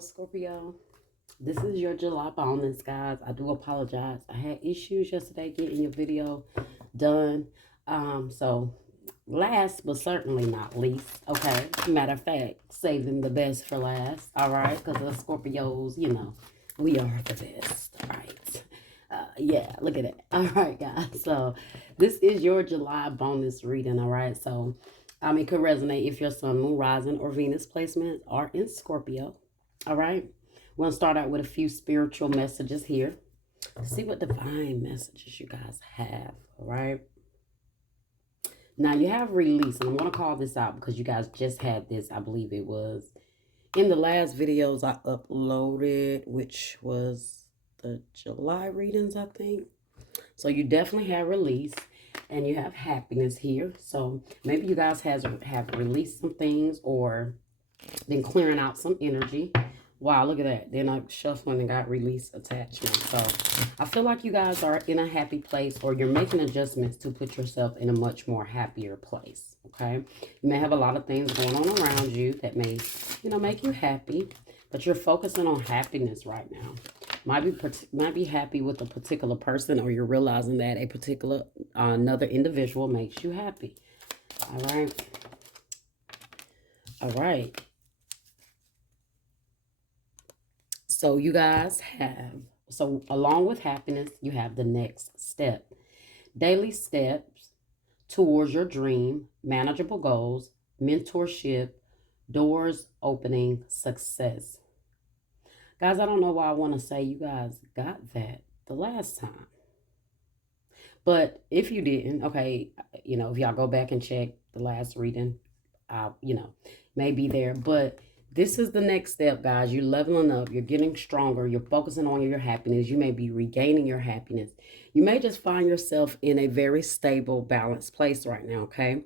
Scorpio. This is your July bonus, guys. I do apologize. I had issues yesterday getting your video done. So last but certainly not least, okay. Matter of fact, saving the best for last, all right? Because the Scorpios, we are the best, right? Yeah, look at it. All right, guys. So this is your July bonus reading, all right? So it could resonate if your sun, moon, rising, or Venus placements are in Scorpio. All right. We're going to start out with a few spiritual messages here. See what divine messages you guys have. All right. Now you have release, and I want to call this out because you guys just had this. I believe it was in the last videos I uploaded, which was the July readings, I think. So you definitely have release and you have happiness here. So maybe you guys have released some things or been clearing out some energy. Wow, look at that. Then I shuffling and got release attachment. So I feel like you guys are in a happy place, or you're making adjustments to put yourself in a much more happier place. Okay. You may have a lot of things going on around you that may, make you happy, but you're focusing on happiness right now. Might be happy with a particular person, or you're realizing that a particular another individual makes you happy. All right. All right. So you guys have, so along with happiness, you have the next step. Daily steps towards your dream, manageable goals, mentorship, doors opening, success. Guys, I don't know why I want to say you guys got that the last time. But if you didn't, okay, if y'all go back and check the last reading, may be there. But this is the next step, guys. You're leveling up. You're getting stronger. You're focusing on your happiness. You may be regaining your happiness. You may just find yourself in a very stable, balanced place right now, okay?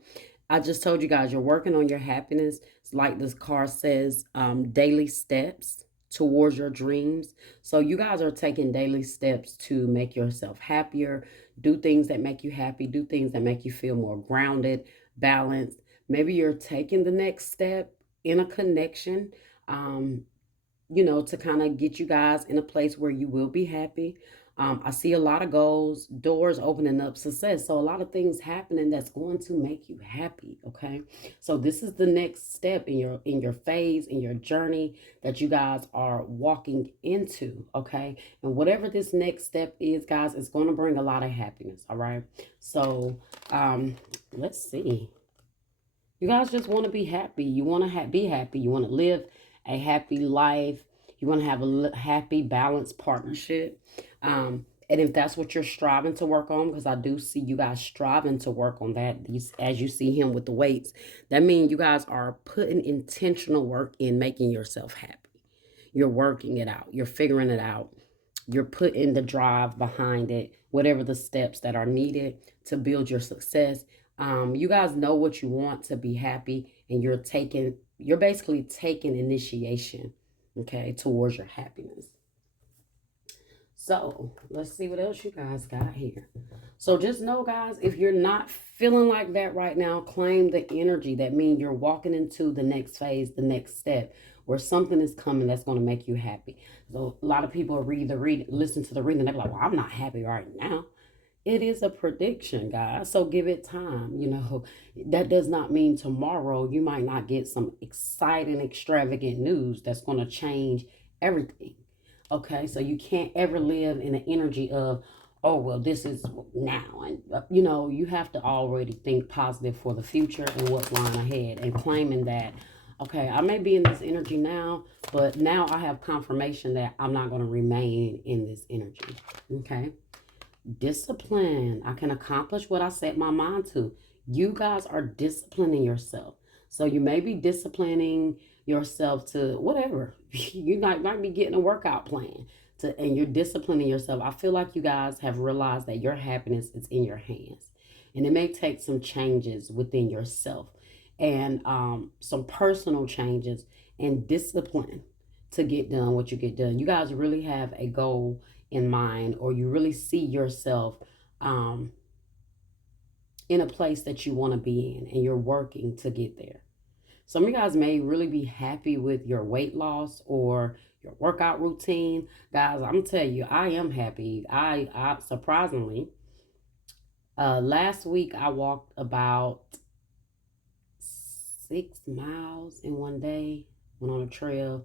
I just told you guys, you're working on your happiness. It's like this card says, daily steps towards your dreams. So you guys are taking daily steps to make yourself happier, do things that make you happy, do things that make you feel more grounded, balanced. Maybe you're taking the next step in a connection, to kind of get you guys in a place where you will be happy. I see a lot of goals, doors opening up, success. So a lot of things happening that's going to make you happy. Okay. So this is the next step in your phase, in your journey that you guys are walking into. Okay. And whatever this next step is, guys, it's going to bring a lot of happiness. All right. So let's see. You guys just want to be happy. You want to be happy. You want to live a happy life. You want to have a happy, balanced partnership. And if that's what you're striving to work on, because I do see you guys striving to work on that, as you see him with the weights, that means you guys are putting intentional work in making yourself happy. You're working it out. You're figuring it out. You're putting the drive behind it, whatever the steps that are needed to build your success. You guys know what you want to be happy, and you're basically taking initiation, okay, towards your happiness. So let's see what else you guys got here. So just know, guys, if you're not feeling like that right now, claim the energy. That means you're walking into the next phase, the next step, where something is coming that's going to make you happy. So a lot of people listen to the reading, they're like, well, I'm not happy right now. It is a prediction, guys. So give it time. That does not mean tomorrow you might not get some exciting, extravagant news that's going to change everything. Okay. So you can't ever live in the energy of, oh, well, this is now. And, you have to already think positive for the future and what's lying ahead, and claiming that, okay, I may be in this energy now, but now I have confirmation that I'm not going to remain in this energy. Okay. Discipline. I can accomplish what I set my mind to. You guys are disciplining yourself. So you may be disciplining yourself to whatever. You might be getting a workout plan and you're disciplining yourself. I feel like you guys have realized that your happiness is in your hands. And it may take some changes within yourself and some personal changes and discipline to get done what you get done. You guys really have a goal in mind, or you really see yourself in a place that you want to be in, and you're working to get there. Some of you guys may really be happy with your weight loss or your workout routine. Guys, I'm telling you, I am happy. I surprisingly, last week I walked about 6 miles in one day. Went on a trail.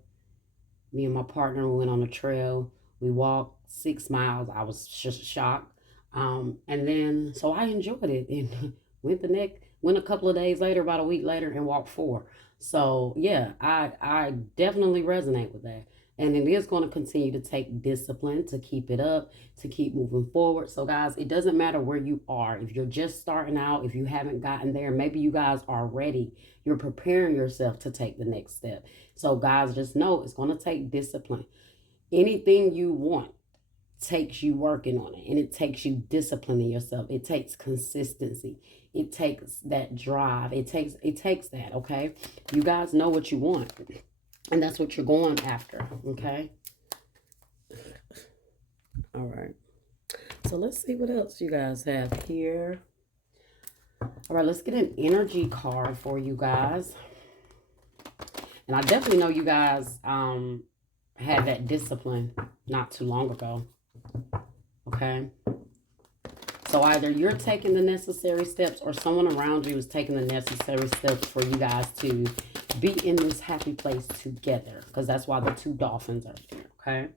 Me and my partner went on a trail. We walked 6 miles. I was just shocked. And then so I enjoyed it and went a couple of days later, about a week later, and walked four. So yeah, I definitely resonate with that. And it is going to continue to take discipline to keep it up, to keep moving forward. So guys, it doesn't matter where you are. If you're just starting out, if you haven't gotten there, maybe you guys are ready. You're preparing yourself to take the next step. So guys, just know it's going to take discipline. Anything you want takes you working on it, and it takes you disciplining yourself. It takes consistency. It takes that drive. It takes that, okay? You guys know what you want, and that's what you're going after, okay? All right. So let's see what else you guys have here. All right, let's get an energy card for you guys. And I definitely know you guys had that discipline not too long ago. Okay. So either you're taking the necessary steps or someone around you is taking the necessary steps for you guys to be in this happy place together. Because that's why the two dolphins are there. Okay.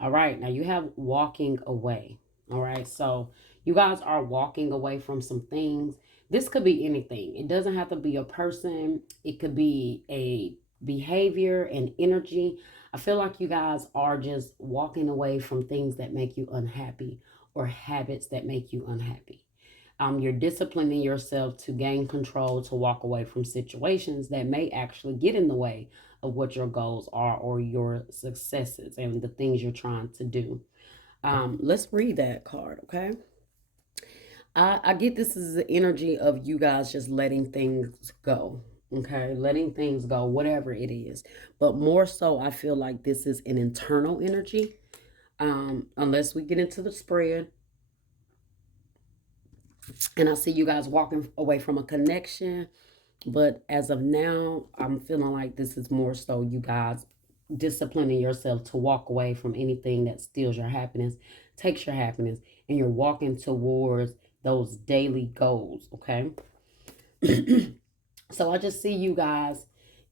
All right. Now you have walking away. All right. So you guys are walking away from some things. This could be anything. It doesn't have to be a person. It could be a behavior and energy. I feel like you guys are just walking away from things that make you unhappy or habits that make you unhappy. You're disciplining yourself to gain control, to walk away from situations that may actually get in the way of what your goals are or your successes and the things you're trying to do. Let's read that card, okay? I get this is the energy of you guys just letting things go. Okay, letting things go, whatever it is. But more so, I feel like this is an internal energy. Unless we get into the spread. And I see you guys walking away from a connection. But as of now, I'm feeling like this is more so you guys disciplining yourself to walk away from anything that steals your happiness, takes your happiness, and you're walking towards those daily goals, okay? So I just see you guys,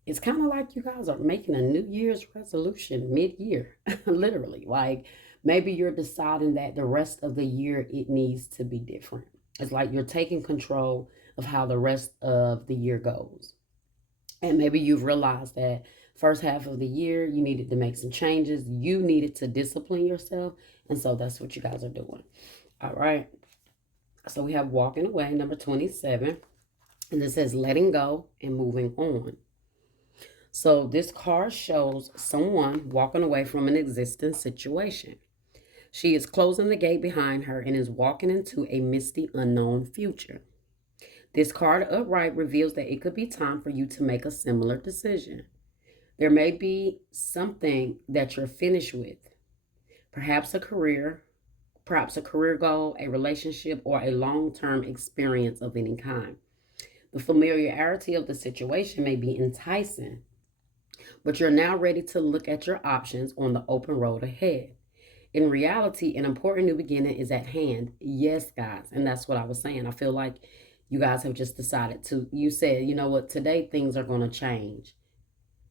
it's kind of like you guys are making a New Year's resolution mid-year, literally. Like maybe you're deciding that the rest of the year it needs to be different. It's like you're taking control of how the rest of the year goes. And maybe you've realized that first half of the year you needed to make some changes. You needed to discipline yourself. And so that's what you guys are doing. All right. So we have walking away, number 27. And it says letting go and moving on. So this card shows someone walking away from an existing situation. She is closing the gate behind her and is walking into a misty, unknown future. This card upright reveals that it could be time for you to make a similar decision. There may be something that you're finished with, perhaps a career goal, a relationship, or a long-term experience of any kind. The familiarity of the situation may be enticing, but you're now ready to look at your options on the open road ahead. In reality, an important new beginning is at hand. Yes, guys. And that's what I was saying. I feel like you guys have just decided to, you said, you know what, today things are going to change.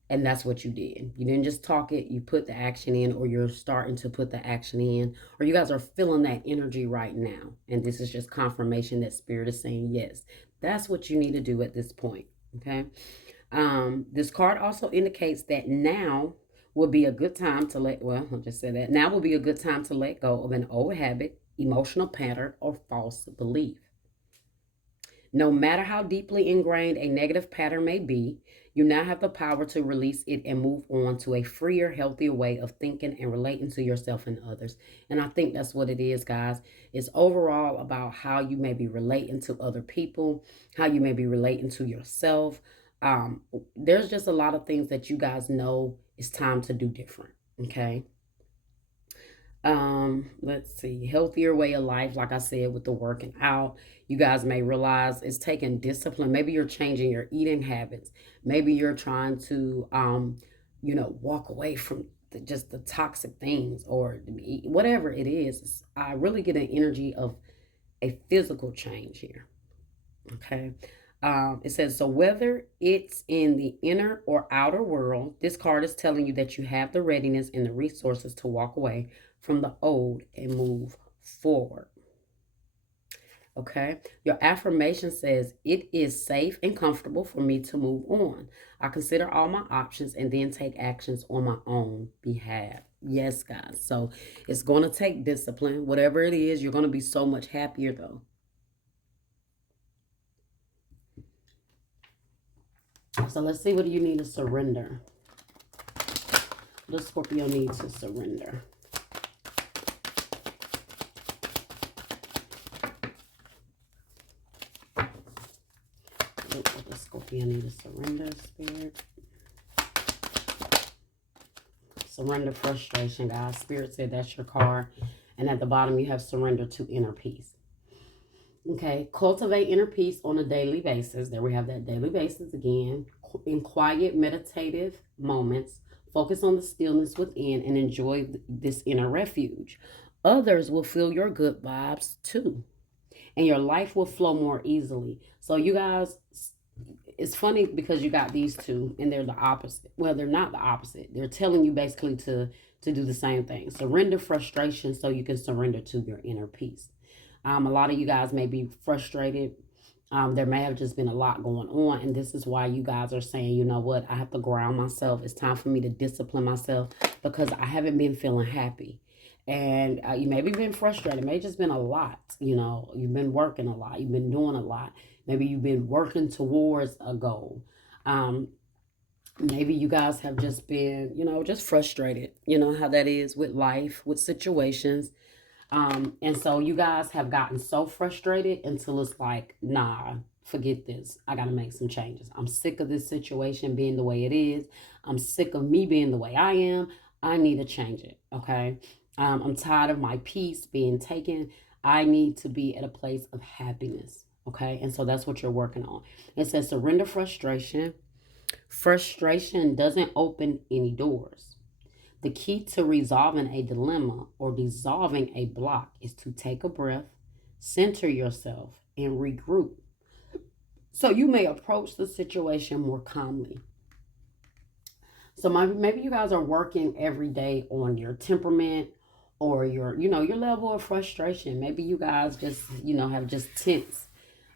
And that's what you did. You didn't just talk it, you put the action in, or you're starting to put the action in, or you guys are feeling that energy right now. And this is just confirmation that Spirit is saying, yes, that's what you need to do at this point. Okay. This card also indicates that now will be a good time to I'll just say that. Now will be a good time to let go of an old habit, emotional pattern, or false belief. No matter how deeply ingrained a negative pattern may be, you now have the power to release it and move on to a freer, healthier way of thinking and relating to yourself and others. And I think that's what it is, guys. It's overall about how you may be relating to other people, how you may be relating to yourself. There's just a lot of things that you guys know it's time to do different. Okay. Let's see, healthier way of life, like I said, with the working out. You guys may realize it's taking discipline. Maybe you're changing your eating habits. Maybe you're trying to walk away from just the toxic things, or whatever it is. I really get an energy of a physical change here. Okay. It says, so whether it's in the inner or outer world, this card is telling you that you have the readiness and the resources to walk away from the old and move forward. Okay. Your affirmation says, it is safe and comfortable for me to move on. I consider all my options and then take actions on my own behalf. Yes, guys. So it's going to take discipline. Whatever it is, you're going to be so much happier, though. So let's see, what do you need to surrender? The Scorpio needs to surrender. What the Scorpio need to surrender, Spirit? Surrender frustration, guys. Spirit said that's your card. And at the bottom, you have surrender to inner peace. Okay, cultivate inner peace on a daily basis. There we have that daily basis again. In quiet, meditative moments, focus on the stillness within and enjoy this inner refuge. Others will feel your good vibes too, and your life will flow more easily. So, you guys, it's funny because you got these two and they're the opposite. Well, they're not the opposite. They're telling you basically to do the same thing. Surrender frustration so you can surrender to your inner peace. A lot of you guys may be frustrated. There may have just been a lot going on, and this is why you guys are saying, you know what, I have to ground myself. It's time for me to discipline myself because I haven't been feeling happy. And you maybe been frustrated. It may just been a lot. You've been working a lot. You've been doing a lot. Maybe you've been working towards a goal. Maybe you guys have just been, just frustrated. You know how that is with life, with situations. And so you guys have gotten so frustrated until it's like, nah, forget this. I got to make some changes. I'm sick of this situation being the way it is. I'm sick of me being the way I am. I need to change it. Okay. I'm tired of my peace being taken. I need to be at a place of happiness. Okay. And so that's what you're working on. It says surrender frustration. Frustration doesn't open any doors. The key to resolving a dilemma or dissolving a block is to take a breath, center yourself, and regroup. So you may approach the situation more calmly. So maybe you guys are working every day on your temperament or your level of frustration. Maybe you guys just, have just tense.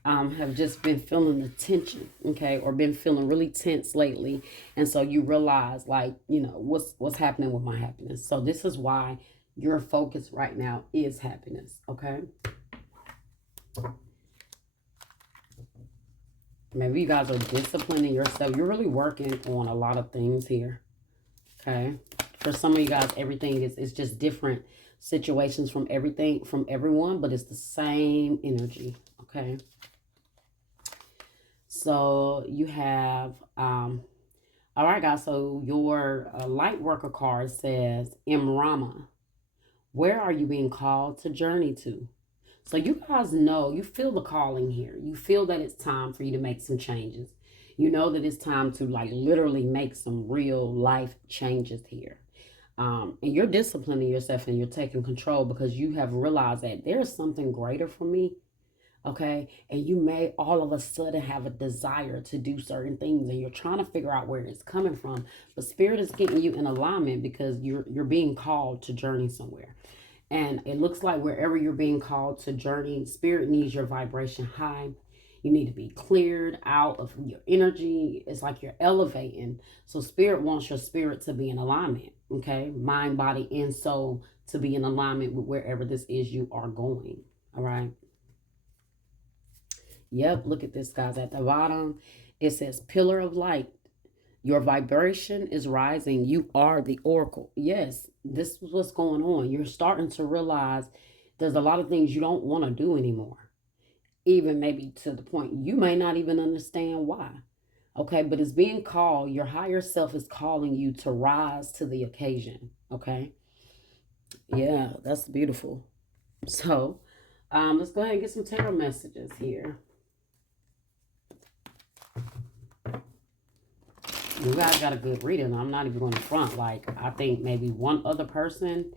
Have just been feeling the tension, okay, or been feeling really tense lately, and so you realize, like, what's happening with my happiness. So this is why your focus right now is happiness, okay? Maybe you guys are disciplining yourself. You're really working on a lot of things here, okay? For some of you guys, everything is just different situations from everyone, but it's the same energy, okay? So you have, all right, guys. So your light worker card says, Imrama, where are you being called to journey to? So you guys know, you feel the calling here. You feel that it's time for you to make some changes. You know that it's time to, like, literally make some real life changes here. And you're disciplining yourself and you're taking control because you have realized that there is something greater for me. Okay. And you may all of a sudden have a desire to do certain things and you're trying to figure out where it's coming from. But Spirit is getting you in alignment because you're being called to journey somewhere. And it looks like wherever you're being called to journey, Spirit needs your vibration high. You need to be cleared out of your energy. It's like you're elevating. So Spirit wants your spirit to be in alignment. Okay. Mind, body, and soul to be in alignment with wherever this is you are going. All right. Yep, look at this, guys. At the bottom, it says pillar of light. Your vibration is rising. You are the oracle. Yes, this is what's going on. You're starting to realize there's a lot of things you don't want to do anymore. Even maybe to the point you may not even understand why. Okay, but it's being called. Your higher self is calling you to rise to the occasion. Okay. Yeah, that's beautiful. So, let's go ahead and get some tarot messages here. You guys got a good reading. I'm not even going to front. Like, I think maybe one other person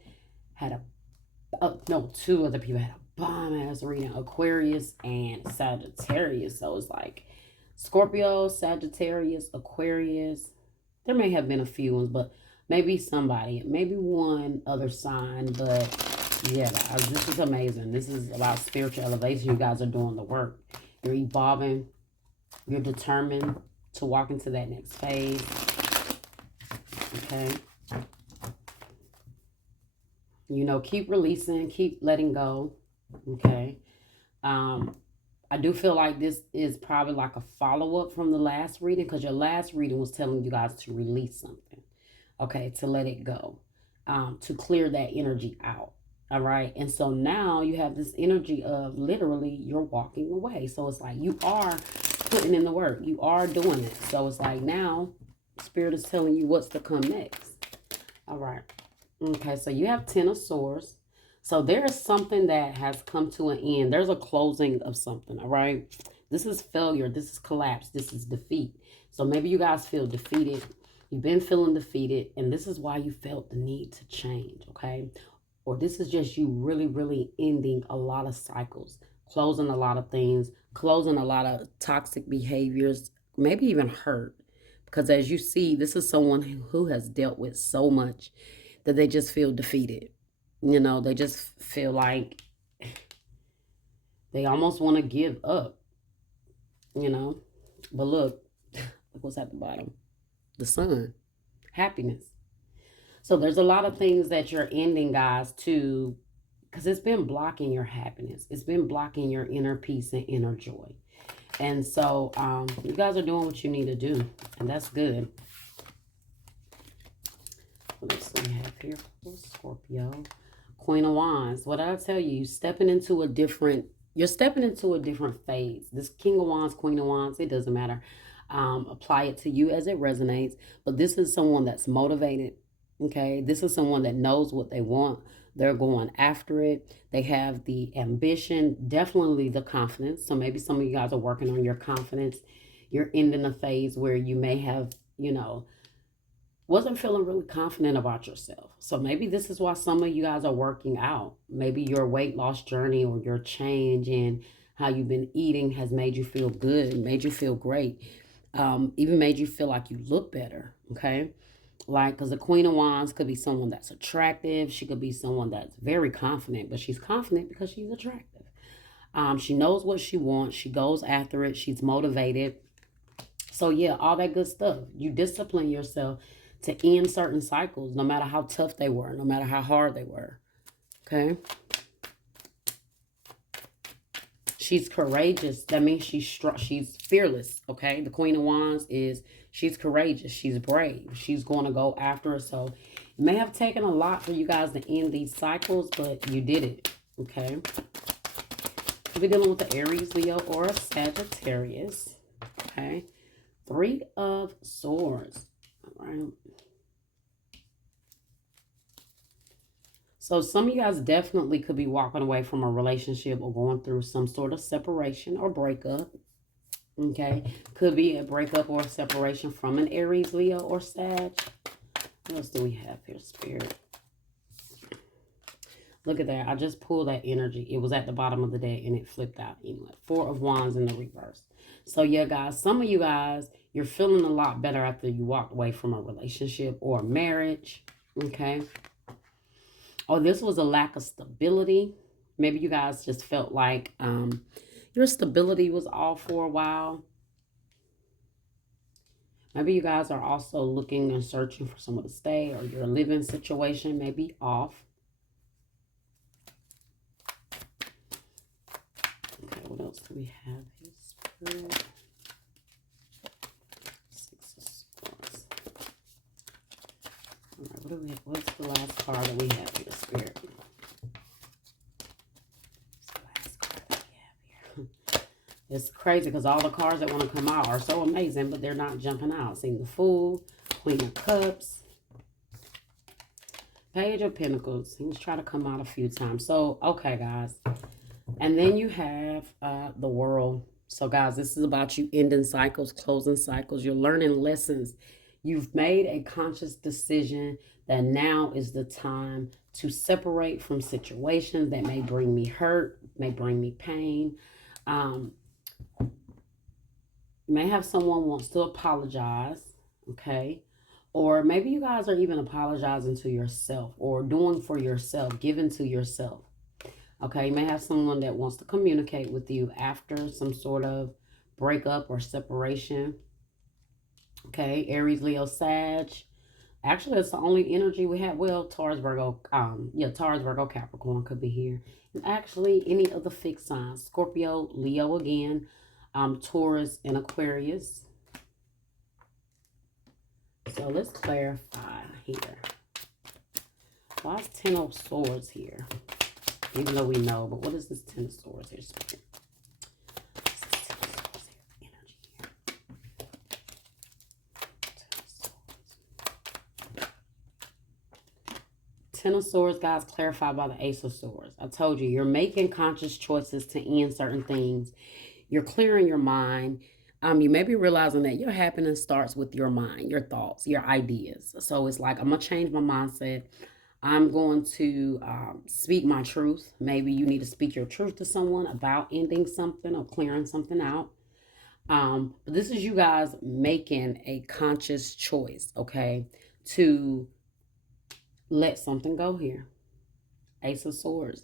had no, two other people had a bomb ass reading, Aquarius and Sagittarius. So it's like Scorpio, Sagittarius, Aquarius. There may have been a few ones, but maybe somebody, maybe one other sign. But yeah, guys, this is amazing. This is about spiritual elevation. You guys are doing the work. You're evolving. You're determined to walk into that next phase. Okay. You know, keep releasing, keep letting go. Okay. I do feel like this is probably like a follow-up from the last reading, because your last reading was telling you guys to release something. Okay, to let it go. To clear that energy out. All right. And so now you have this energy of literally you're walking away. So it's like you are putting in the work. You are doing it. So it's like now Spirit is telling you what's to come next. All right. Okay, so you have Ten of Swords. So there is something that has come to an end. There's a closing of something, all right? This is failure. This is collapse. This is defeat. So maybe you guys feel defeated. You've been feeling defeated, and this is why you felt the need to change, okay? Or this is just you really, really ending a lot of cycles, closing a lot of things, closing a lot of toxic behaviors, maybe even hurt. Because as you see, this is someone who has dealt with so much that they just feel defeated. You know, they just feel like they almost want to give up, you know. But look what's at the bottom. The sun. Happiness. So there's a lot of things that you're ending, guys, to because it's been blocking your happiness. It's been blocking your inner peace and inner joy. And so you guys are doing what you need to do, and that's good. What else do we have here for Scorpio? Queen of Wands. What did I tell you? You're stepping into a different phase. This King of Wands, Queen of Wands, it doesn't matter. Apply it to you as it resonates. But this is someone that's motivated. Okay. This is someone that knows what they want. They're going after it. They have the ambition, definitely the confidence. So maybe some of you guys are working on your confidence. You're ending a phase where you may have, wasn't feeling really confident about yourself. So maybe this is why some of you guys are working out. Maybe your weight loss journey or your change in how you've been eating has made you feel good, made you feel great, even made you feel like you look better, okay? Like, because the Queen of Wands could be someone that's attractive. She could be someone that's very confident, but she's confident because she's attractive. She knows what she wants. She goes after it. She's motivated. So yeah, all that good stuff. You discipline yourself to end certain cycles, no matter how tough they were, no matter how hard they were. Okay. She's courageous. That means she's fearless. Okay. The Queen of Wands is she's courageous. She's brave. She's going to go after it. So it may have taken a lot for you guys to end these cycles, but you did it. Okay. We're dealing with the Aries, Leo, or a Sagittarius. Okay. Three of Swords. All right. So some of you guys definitely could be walking away from a relationship or going through some sort of separation or breakup. Okay. Could be a breakup or a separation from an Aries, Leo, or Sag. What else do we have here, Spirit? Look at that. I just pulled that energy. It was at the bottom of the deck and it flipped out. Anyway, Four of Wands in the reverse. So yeah, guys, some of you guys, you're feeling a lot better after you walked away from a relationship or a marriage. Okay. Oh, this was a lack of stability. Maybe you guys just felt like your stability was off for a while. Maybe you guys are also looking and searching for somewhere to stay, or your living situation may be off. Okay, what else do we have here, Spirit? Six of Swords. All right, what do we have? What's the last card that we have here, Spirit? What's the last card that we have here? It's crazy because all the cards that want to come out are so amazing, but they're not jumping out. Seeing the Fool, Queen of Cups. Page of Pentacles. He's trying to come out a few times. So, okay, guys. And then you have the World. So, guys, this is about you ending cycles, closing cycles. You're learning lessons. You've made a conscious decision that now is the time to separate from situations that may bring me hurt, may bring me pain. You may have someone wants to apologize, okay? Or maybe you guys are even apologizing to yourself or doing for yourself, giving to yourself. Okay, you may have someone that wants to communicate with you after some sort of breakup or separation. Okay, Aries, Leo, Sag. Actually, it's the only energy we have. Well, Taurus, Virgo, Taurus, Virgo, Capricorn could be here. And actually, any of the fixed signs. Scorpio, Leo again, Taurus, and Aquarius. So let's clarify here. Why is Ten of Swords here? Even though we know, but what is this Ten of Swords here? Ten of Swords, guys, clarified by the Ace of Swords. I told you, you're making conscious choices to end certain things. You're clearing your mind. You may be realizing that your happiness starts with your mind, your thoughts, your ideas. So it's like, I'm going to change my mindset. I'm going to speak my truth. Maybe you need to speak your truth to someone about ending something or clearing something out. But this is you guys making a conscious choice, okay, to let something go here. Ace of Swords.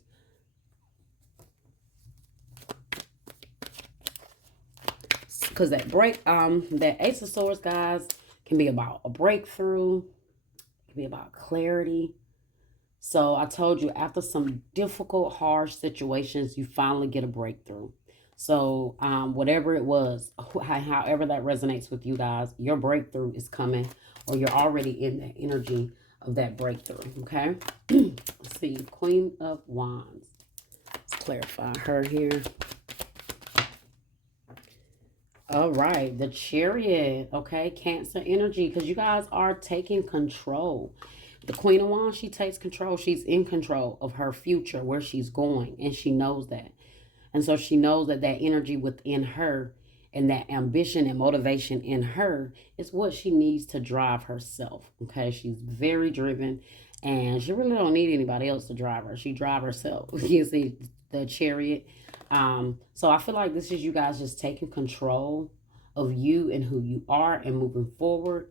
Because that Ace of Swords, guys, can be about a breakthrough. It can be about clarity. So I told you, after some difficult, harsh situations, you finally get a breakthrough. So whatever it was, however that resonates with you guys, your breakthrough is coming, or you're already in the energy of that breakthrough, okay? Let's see, Queen of Wands. Let's clarify her here. All right, the Chariot, okay? Cancer energy, because you guys are taking control. The Queen of Wands, she takes control. She's in control of her future, where she's going, and she knows that. And so she knows that that energy within her and that ambition and motivation in her is what she needs to drive herself, okay? She's very driven, and she really don't need anybody else to drive her. She drive herself. You see the Chariot. So I feel like this is you guys just taking control of you and who you are and moving forward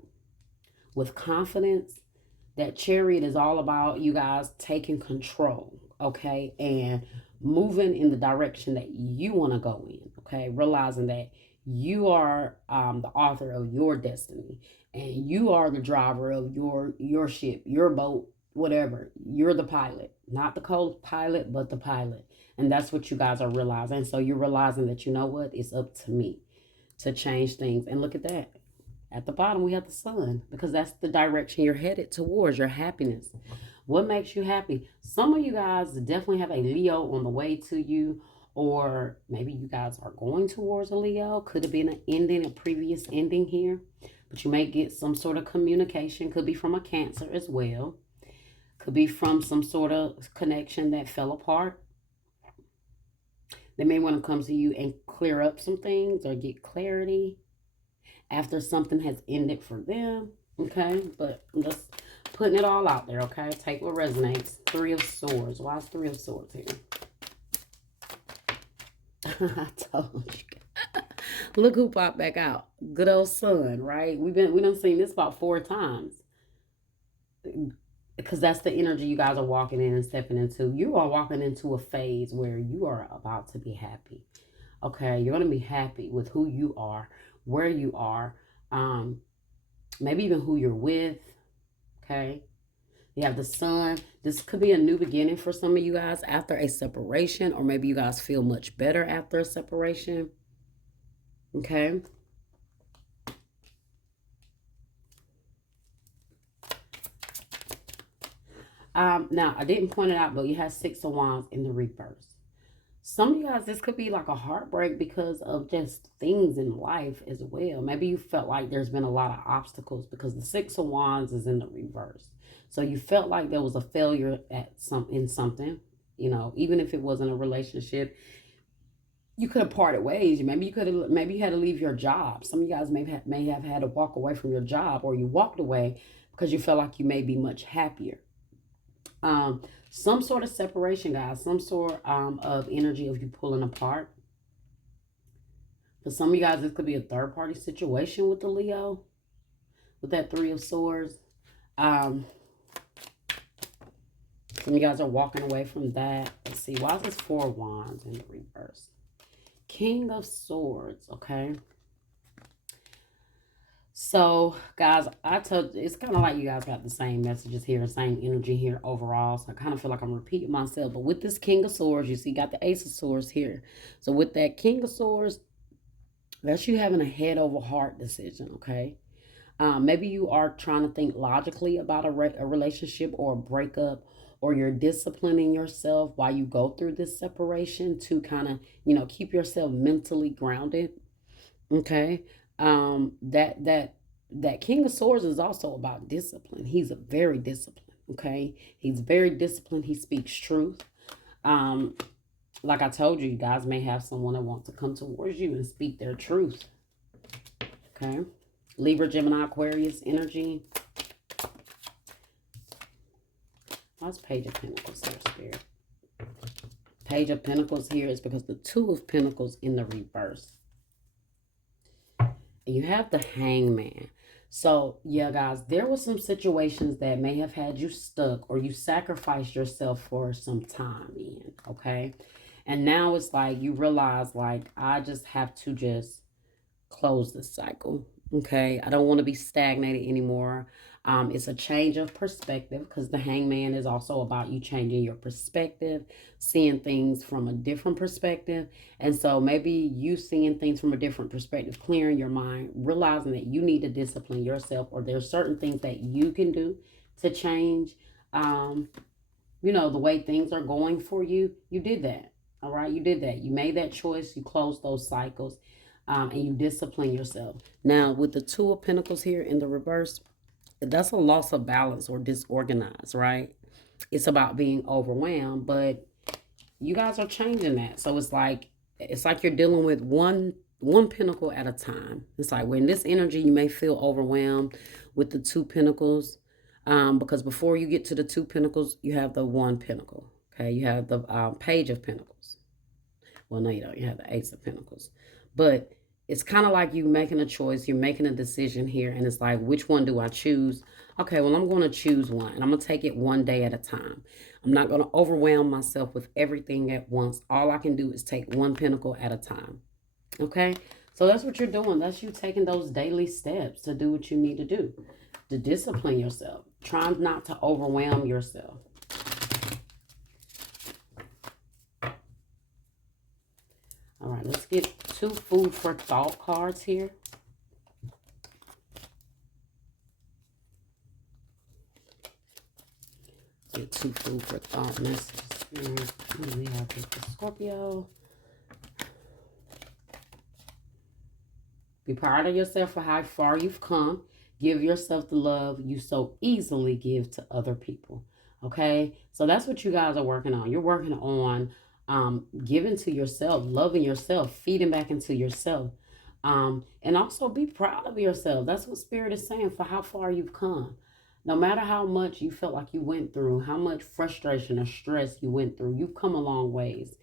with confidence. That Chariot is all about you guys taking control, okay, and moving in the direction that you want to go in, okay, realizing that you are the author of your destiny, and you are the driver of your ship, your boat, whatever. You're the pilot, not the co-pilot, but the pilot. And that's what you guys are realizing. So you're realizing that, you know what, it's up to me to change things. And look at that. At the bottom, we have the Sun, because that's the direction you're headed towards, your happiness. What makes you happy? Some of you guys definitely have a Leo on the way to you, or maybe you guys are going towards a Leo. Could have been an ending, a previous ending here, but you may get some sort of communication. Could be from a Cancer as well. Could be from some sort of connection that fell apart. They may want to come to you and clear up some things or get clarity after something has ended for them, okay? But I'm just putting it all out there, okay? Take what resonates. Three of Swords. Why is Three of Swords here? I told you. Look who popped back out. Good old Sun, right? We done seen this about 4 times. Because that's the energy you guys are walking in and stepping into. You are walking into a phase where you are about to be happy. Okay, you're going to be happy with who you are, where you are, maybe even who you're with, okay? You have the Sun. This could be a new beginning for some of you guys after a separation, or maybe you guys feel much better after a separation, okay? Now, I didn't point it out, but you have Six of Wands in the reverse. Some of you guys, this could be like a heartbreak because of just things in life as well. Maybe you felt like there's been a lot of obstacles because the Six of Wands is in the reverse. So you felt like there was a failure at in something, even if it wasn't a relationship. You could have parted ways. Maybe you had to leave your job. Some of you guys may have had to walk away from your job, or you walked away because you felt like you may be much happier. Some sort of separation, guys. Some sort of energy of you pulling apart. For some of you guys, this could be a third party situation with the Leo, with that Three of Swords. Some of you guys are walking away from that. Let's see. Why is this Four of Wands in the reverse? King of Swords, okay? So, guys, I told you, it's kind of like you guys got the same messages here, same energy here overall. So I kind of feel like I'm repeating myself. But with this King of Swords, you see, got the Ace of Swords here. So with that King of Swords, that's you having a head over heart decision, okay? Maybe you are trying to think logically about a relationship or a breakup, or you're disciplining yourself while you go through this separation to kind of, keep yourself mentally grounded. Okay. That King of Swords is also about discipline. He's a very disciplined. Okay. He's very disciplined. He speaks truth. Um, like I told you, you guys may have someone that wants to come towards you and speak their truth. Okay. Libra, Gemini, Aquarius energy. What's Page of Pentacles here, Spirit? Page of Pentacles here is because the Two of Pentacles in the reverse. And you have the Hangman. So, yeah, guys, there were some situations that may have had you stuck, or you sacrificed yourself for some time in, okay? And now it's like you realize, like, I just have to just close this cycle. Okay, I don't want to be stagnated anymore. It's a change of perspective, because the Hangman is also about you changing your perspective, seeing things from a different perspective. And so maybe you seeing things from a different perspective, clearing your mind, realizing that you need to discipline yourself, or there's certain things that you can do to change, the way things are going for you. You did that. All right, you did that. You made that choice. You closed those cycles. And you discipline yourself. Now, with the Two of Pentacles here in the reverse, that's a loss of balance or disorganized, right? It's about being overwhelmed, but you guys are changing that. So it's like you're dealing with one pentacle at a time. It's like when this energy, you may feel overwhelmed with the Two Pentacles, because before you get to the Two Pentacles, you have the One Pentacle. Okay, you have the Page of Pentacles. Well, no, you don't. You have the Ace of Pentacles. But it's kind of like you making a choice. You're making a decision here. And it's like, which one do I choose? Okay, well, I'm going to choose one. And I'm going to take it one day at a time. I'm not going to overwhelm myself with everything at once. All I can do is take one pentacle at a time. Okay? So that's what you're doing. That's you taking those daily steps to do what you need to do. To discipline yourself. Trying not to overwhelm yourself. All right, let's get 2 food for thought cards here. Get 2 food for thought messages here. What do we have with the Scorpio? Be proud of yourself for how far you've come. Give yourself the love you so easily give to other people. Okay? So that's what you guys are working on. You're working on giving to yourself, loving yourself, feeding back into yourself. And also be proud of yourself. That's what Spirit is saying, for how far you've come. No matter how much you felt like you went through, how much frustration or stress you went through, you've come a long ways.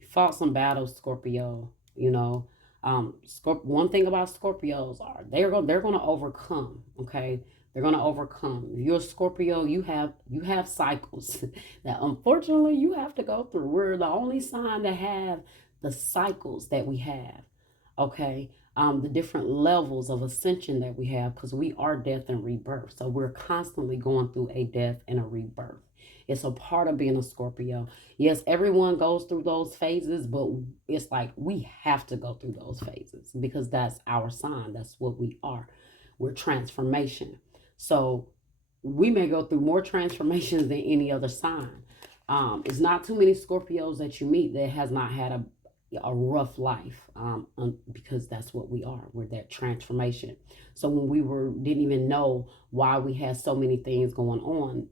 You fought some battles, Scorpio. One thing about Scorpios are they're going to overcome. Okay, they're going to overcome. If you're a Scorpio, you have cycles that unfortunately you have to go through. We're the only sign that have the cycles that we have. Okay, the different levels of ascension that we have, because we are death and rebirth. So we're constantly going through a death and a rebirth. It's a part of being a Scorpio. Yes, everyone goes through those phases, but it's like we have to go through those phases because that's our sign. That's what we are. We're transformation. So we may go through more transformations than any other sign. It's not too many Scorpios that you meet that has not had a rough life, because that's what we are. We're that transformation. So when we didn't even know why we had so many things going on,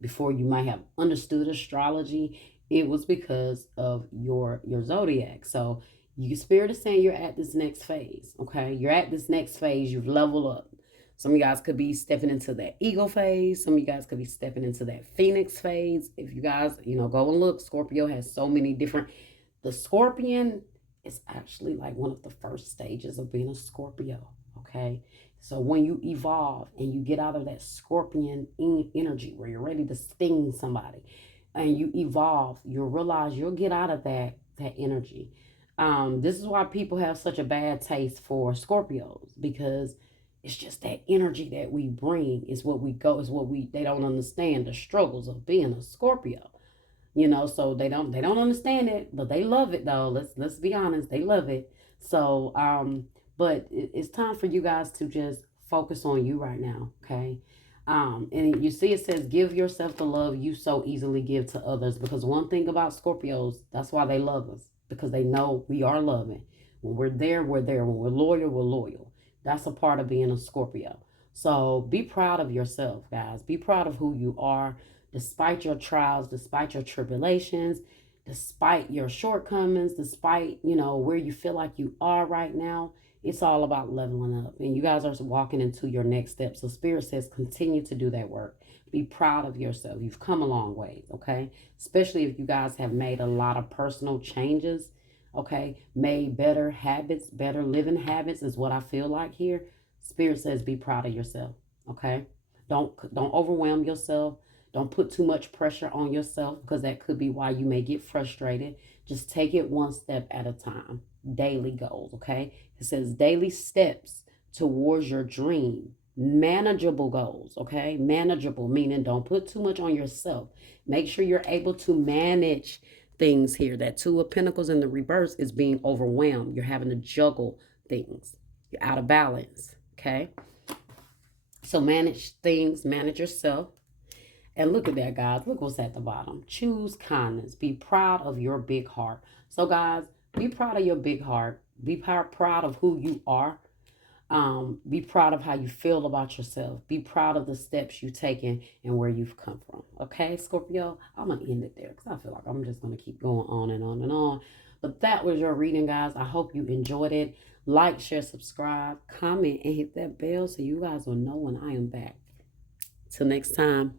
before you might have understood astrology, it was because of your zodiac. So your spirit is saying you're at this next phase. Okay, you're at this next phase. You've leveled up. Some of you guys could be stepping into that ego phase. Some of you guys could be stepping into that phoenix phase. If you guys, go and look, Scorpio has so many different. The scorpion is actually like one of the first stages of being a Scorpio. Okay, so when you evolve and you get out of that scorpion energy where you're ready to sting somebody, and you evolve, you'll realize you'll get out of that energy. This is why people have such a bad taste for Scorpios, because it's just that energy that we bring is what we go, is what they don't understand the struggles of being a Scorpio. So they don't understand it, but they love it though. Let's be honest, they love it. So but it's time for you guys to just focus on you right now. Okay. And you see it says give yourself the love you so easily give to others, because one thing about Scorpios, that's why they love us, because they know we are loving. When we're there, we're there. When we're loyal, we're loyal. That's a part of being a Scorpio. So be proud of yourself, guys. Be proud of who you are, despite your trials, despite your tribulations, despite your shortcomings, despite, where you feel like you are right now. It's all about leveling up. And you guys are walking into your next step. So Spirit says continue to do that work. Be proud of yourself. You've come a long way, okay? Especially if you guys have made a lot of personal changes, okay? Made better habits, better living habits is what I feel like here. Spirit says be proud of yourself, okay? Don't overwhelm yourself. Don't put too much pressure on yourself, because that could be why you may get frustrated. Just take it one step at a time. Daily goals, okay? It says daily steps towards your dream. Manageable goals, okay? Manageable, meaning don't put too much on yourself. Make sure you're able to manage things here. That Two of Pentacles in the reverse is being overwhelmed. You're having to juggle things. You're out of balance, okay? So manage things, manage yourself. And look at that, guys. Look what's at the bottom. Choose kindness. Be proud of your big heart. So, guys, be proud of your big heart. Be proud of who you are. Be proud of how you feel about yourself. Be proud of the steps you've taken and where you've come from. Okay, Scorpio? I'm going to end it there, because I feel like I'm just going to keep going on and on and on. But that was your reading, guys. I hope you enjoyed it. Like, share, subscribe, comment, and hit that bell so you guys will know when I am back. Till next time.